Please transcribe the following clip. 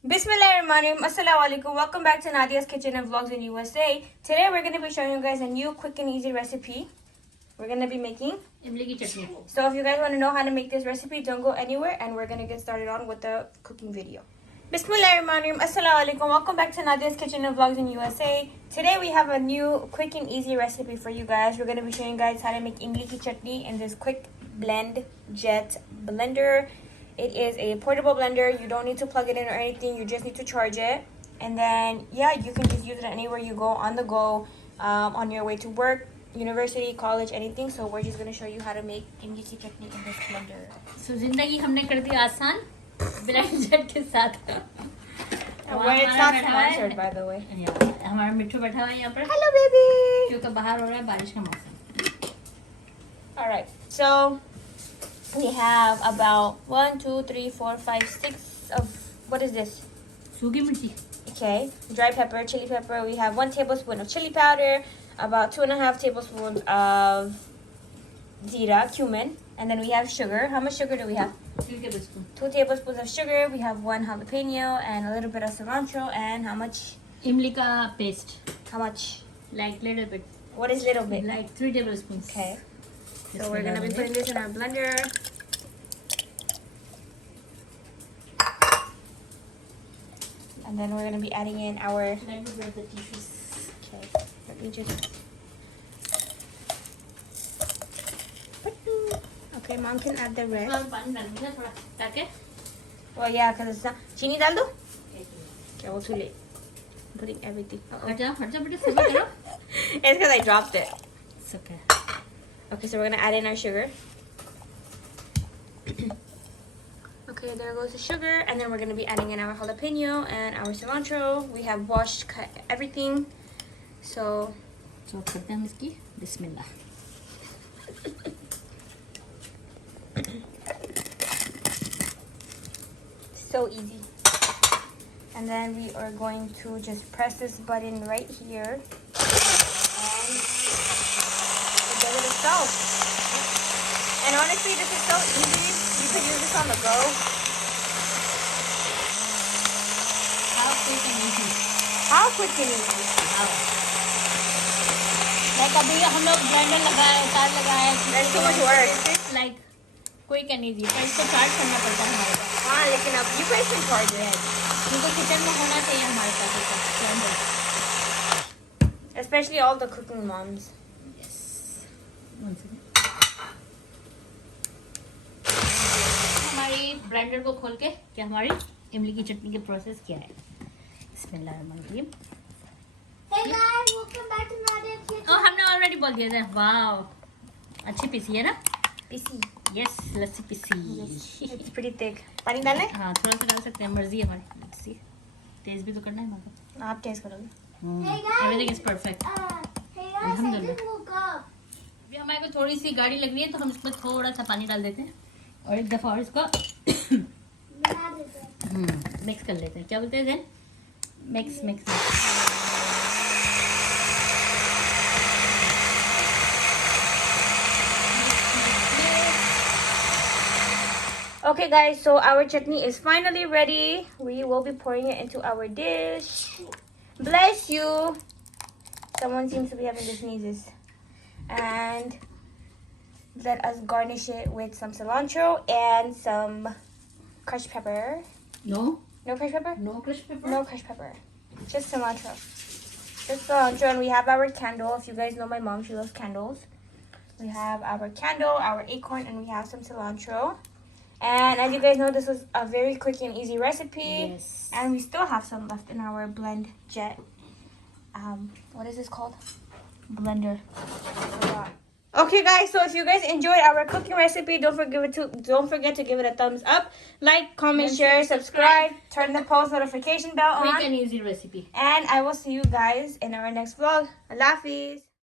Bismillahirrahmanirrahim. Assalamu alaikum. Welcome back to Nadia's Kitchen and Vlogs in USA. Today we're going to be showing you guys a new quick and easy recipe. We're going to be making Imli ki chutney. So if you guys want to know how to make this recipe, don't go anywhere and we're going to get started on with the cooking video. Bismillahirrahmanirrahim. Assalamu alaikum. Welcome back to Nadia's Kitchen and Vlogs in USA. Today we have a new quick and easy recipe for you guys. We're going to be showing you guys how to make Imli ki chutney in this quick blend jet blender. It is a portable blender. You don't need to plug it in or anything. You just need to charge it. And then, yeah, you can just use it anywhere you go, on the go, on your way to work, university, college, anything. So we're just going to show you how to make imli ki chutney in this blender. So जिंदगी हमने कर दी आसान blend jet के साथ. Well, it's not sponsored, by the way. हमारा मिट्टू बैठा हुआ है यहाँ पर. Hello, baby. क्योंकि बाहर हो रहा है बारिश का मौसम. All right. So we have about 1, 2, 3, 4, 5, 6 of, what is this? सूखी मिर्ची. Okay, dry pepper, chili pepper. We have 1 tablespoon of chili powder, about 2.5 tablespoons of zira, cumin, and then we have sugar. How much sugar do we have? 2 tablespoons. 2 tablespoons of sugar. We have 1 jalapeno and a little bit of cilantro. And how much? इमली का paste. How much? Like little bit. What is little bit? Like 3 tablespoons. Okay. So we're gonna be putting this in our blender. And then we're gonna be adding in our. Let me grab the tissues. Okay. Let me just. Okay, mom can add the rest. पानी डाल दूँगा थोड़ा ताकि. Well, yeah, because it's not. Chini dal do? Okay, well, too late. I'm putting everything. हट जा बेटा सभी करो. It's because I dropped it. It's okay. Okay, so we're gonna add in our sugar. Okay, there goes the sugar, and then we're gonna be adding in our jalapeno and our cilantro. We have washed, cut everything. So करते हैं हम इसकी बिस्मिल्लाह. So easy. And then we are going to just press this button right here and give it a go. And honestly, this is so easy. You could use this on the go. How quick and easy. How quick and easy. Like अभी हम लोग blender लगाए, तार लगाए. That's too much work. Like quick and easy. पर इसको charge करना पड़ता है हमारे पास. हाँ, लेकिन अब you guys can charge it. क्योंकि किचन में होना चाहिए हमारे पास blender. Especially all the cooking moms. Yes. हमारी ब्लेंडर को खोल के कि हमारी इमली की चटनी की प्रोसेस क्या है. बिस्मिल्लाहिर्रहमानिर्रहीम. Hey guys, welcome back to Nadia's Kitchen. हमने ऑलरेडी बोल दिया था. वाओ, अच्छी पीसी है ना. Pissy. Yes, lassi PC. It's pretty thick. पानी डालना है? हाँ, थोड़ा सा डाल सकते हैं, मर्जी है हमारी. लस्सी तेज भी तो करना है हमारा. आप टेस्ट करोगे. Hey guys. Everything is perfect. Hey guys, I just woke up. अभी हमारे को थोड़ी सी गाढ़ी लग रही है तो हम इसमें थोड़ा सा पानी डाल देते हैं और एक दफ़ा और इसको मिला देते हैं. मिक्स कर लेते हैं. क्या बोलते हैं then? Mix. Okay guys, so our chutney is finally ready. We will be pouring it into our dish. Bless you. Someone seems to be having the sneezes. And let us garnish it with some cilantro and some crushed pepper. No No crushed pepper? crushed pepper. No crushed pepper. Just cilantro. Just cilantro. And we have our candle. If you guys know my mom, she loves candles. We have our candle, our acorn, and we have some cilantro. And as you guys know, this was a very quick and easy recipe. Yes. And we still have some left in our blend jet. What is this called? Blender. Okay, guys. So if you guys enjoyed our cooking recipe, don't forget to give it a thumbs up, like, comment, share, subscribe, turn the post notification bell on. Quick and easy recipe. And I will see you guys in our next vlog. Allah Hafiz.